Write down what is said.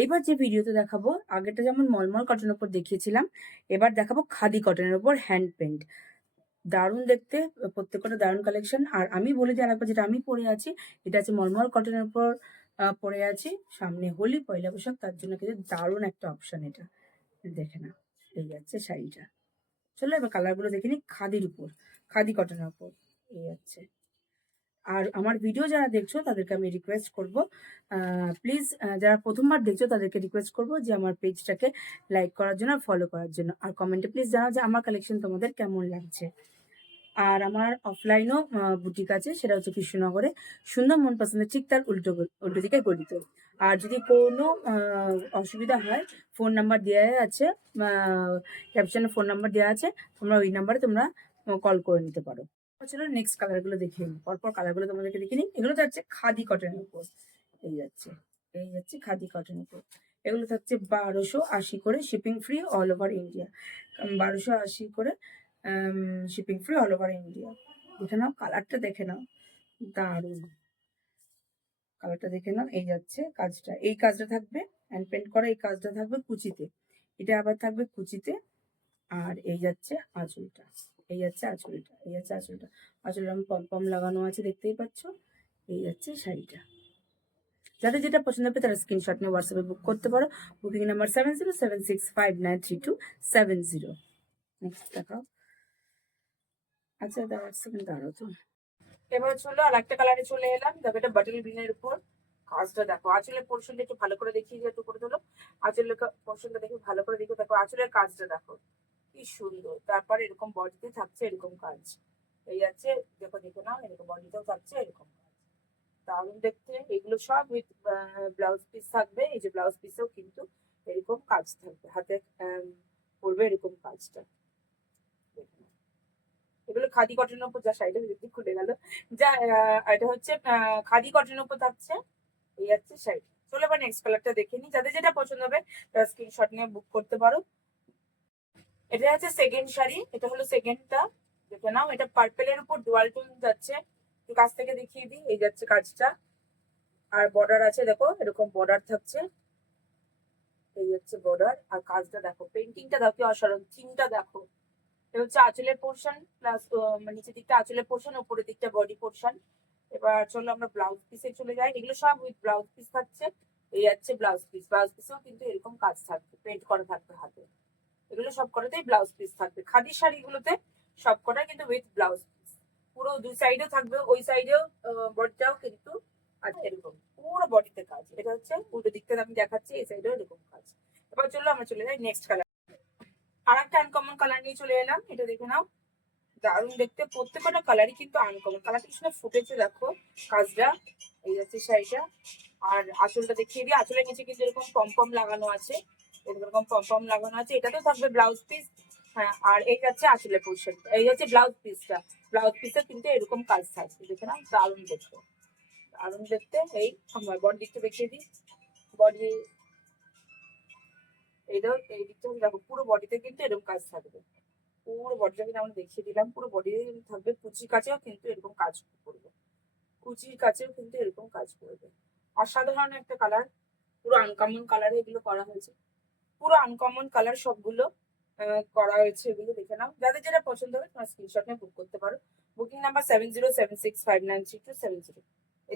এইবার যে ভিডিওতে দেখাবো, আগেটা যেমন মলমল কটনের উপর দেখিয়েছিলাম, এবার দেখাবো খাদি কটনের উপর হ্যান্ড পেন্ট। দারুণ দেখতে, প্রত্যেকটা দারুণ কালেকশন। আর আমি বলে দিই আরেকবার, যেটা আমি পরে আছি এটা আছে মলমল কটনের উপর পরে আছি। সামনে হোলি, পয়লা বৈশাখ, তার জন্য কিন্তু দারুণ একটা অপশন এটা। দেখে না, এই যাচ্ছে শাড়িটা। চলো এবার কালারগুলো দেখে নিই। খাদির উপর, খাদি কটনের উপর এই যাচ্ছে। আর আমার ভিডিও যারা দেখছো তাদেরকে আমি রিকোয়েস্ট করব, প্লিজ যারা প্রথমবার দেখছো তাদেরকে রিকোয়েস্ট করব যে আমার পেজটাকে লাইক করার জন্য, ফলো করার জন্য। আর কমেন্টে প্লিজ জানাও যে আমার কালেকশন তোমাদের কেমন লাগছে। আর আমার অফলাইনও বুটিক আছে, সেটা হচ্ছে কৃষ্ণনগরে, সুন্দর মন পছন্দের ঠিক তার উল্টো উল্টো দিকে গলিতে। আর যদি কোনো অসুবিধা হয়, ফোন নাম্বার দেওয়া আছে, ক্যাপশনে ফোন নাম্বার দেওয়া আছে, তোমরা ওই নাম্বারে তোমরা কল করে নিতে পারো। চলো নেক্সট কালারগুলো দেখে নিই, পরপর কালারগুলো তোমাদেরকে দেখে নিই। এগুলো যাচ্ছে খাদি কটনের উপর, এই যাচ্ছে, এই যাচ্ছে খাদি কটনের উপর। এগুলো থাকছে 1280 করে, shipping free all over India. 1280 করে shipping free all over India. দেখে নাও কালারটা, দেখে নাও দারুণ কালারটা, দেখে নাও। এই যাচ্ছে কাজটা, এই কাজটা থাকবে হ্যান্ড পেন্ট করা, এই কাজটা থাকবে কুচিতে, এটা আবার থাকবে কুচিতে। আর এই যাচ্ছে আঁচলটা, এই যাচ্ছে আঁচলটা, এই যাচ্ছে আঁচলটা। আঁচলটা আমি পম লাগানো আছে, দেখতেই পাচ্ছ। এই যাচ্ছে শাড়িটা। যাদের যেটা পছন্দ হবে তারা স্ক্রিনশট নিয়ে হোয়াটসঅ্যাপে বুক করতে পারো। Booking number 7076593270। নেক্সট দেখাও। আচ্ছা দাঁড়া, এক সেকেন্ড দাঁড়াও তো। এবার চলো আর একটা কালারে চলে এলাম। দেখো এটা বাটল গ্রিনের উপর। কাজটা দেখো, আঁচলের পোর্শনটা একটু ভালো করে দেখিয়ে যে একটু করে তোলো। আঁচলের পোর্শনটা দেখো ভালো করে দেখো, দেখো আঁচলের কাজটা দেখো কি সুন্দর। তারপরে এরকম বডিতে থাকছে এরকম কাজ, এই যাচ্ছে। দেখো দেখো না, এরকম বডিতেও থাকছে এরকম কাজ, দারুণ দেখতে। এগুলো সব উইথ ব্লাউজ পিস থাকবে। এই যে ব্লাউজ পিসেও কিন্তু এরকম কাজ থাকবে, হাতে পড়বে এরকম কাজটা। এগুলো খাদি কটনের উপর, যা শাড়িটা দেখতে খুলে গেল, যা এটা হচ্ছে খাদি কটনের উপর থাকছে, এই হচ্ছে শাড়ি। চলো এবার নেক্সট কালারটা দেখে নিই। যাদের যেটা পছন্দ হবে তারা স্ক্রিনশট নিয়ে বুক করতে পারো। এটা হচ্ছে সেকেন্ড শাড়ি, এটা হলো সেকেন্ডটা, দেখে নাও। এটা পার্পেলের উপর ডুয়াল টোন যাচ্ছে, একটু কাছ থেকে দেখিয়ে দিই। এই যাচ্ছে কাজটা, আর বর্ডার আছে দেখো, এরকম বর্ডার থাকছে, এই হচ্ছে বর্ডার। আর কাজটা দেখো, পেন্টিংটা দেখো অসাধারণ, থিমটা দেখো। এটা হচ্ছে আঁচলের পোর্শন প্লাস নিচের দিকটা আঁচলের পোর্শন, উপরের দিকটা বডি পোর্শন। এবার চলো আমরা ব্লাউজ পিসে চলে যাই। এগুলো সব উইথ ব্লাউজ পিস থাকছে, এই যাচ্ছে ব্লাউজ পিস। ব্লাউজ পিসেও কিন্তু এরকম কাজ থাকবে, পেন্ট করা থাকবে হাতে। এগুলো সব কটাতেই ব্লাউজ পিস থাকবে। খাদির শাড়িগুলোতে সব কটা কিন্তু উইথ ব্লাউজ পিস। পুরো দুই সাইডেও থাকবে, ওই সাইডেও বডিটাও কিন্তু আছে এরকম, পুরো বডিতে কাজ। এটা হচ্ছে উল্টো দিকটা আমি দেখাচ্ছি, এই সাইডেও এরকম কাজ। এবার চলো আমরা চলে যাই নেক্সট কালার। আর একটা আনকমন কালার নিয়ে চলে এলাম, এটা দেখে নাও, দারুণ দেখতে। প্রত্যেকটা কালারই কিন্তু আনকমন, কালারটা কি সুন্দর ফুটেছে দেখো কাজটা, এই যাচ্ছে শাড়িটা। আর আঁচলটা দেখিয়ে দিই, আঁচলের নিচে কিন্তু এরকম পম লাগানো আছে, এরকম পম লাগানো আছে। এটাতেও থাকবে ব্লাউজ পিস, হ্যাঁ। আর এই যাচ্ছে আঁচলের পোর্শন, এই যাচ্ছে ব্লাউজ পিসটা। ব্লাউজ পিসে কিন্তু এরকম কাজ থাকবে, দেখে নাও দারুণ দেখতে, দারুণ দেখতে। এই আমার বডি দিকটা দেখিয়ে দিই, বডি এইটাও, এই দিকটা দেখো, পুরো বডিতে কিন্তু এরকম কাজ থাকবে। পুরো বডিটা কিন্তু আমরা দেখিয়ে দিলাম, পুরো বডি থাকবে। কুচির কাছেও কিন্তু এরকম কাজ করবে, কুচির কাছেও কিন্তু এরকম কাজ করবে। অসাধারণ একটা কালার, পুরো আনকমন কালারে এগুলো করা হয়েছে, পুরো আনকমন কালার সবগুলো করা হয়েছে। এগুলো দেখে নাও, যাদের যেটা পছন্দ হবে তোমার স্ক্রিনশট নিয়ে বুক করতে পারো। Booking number 7076593270।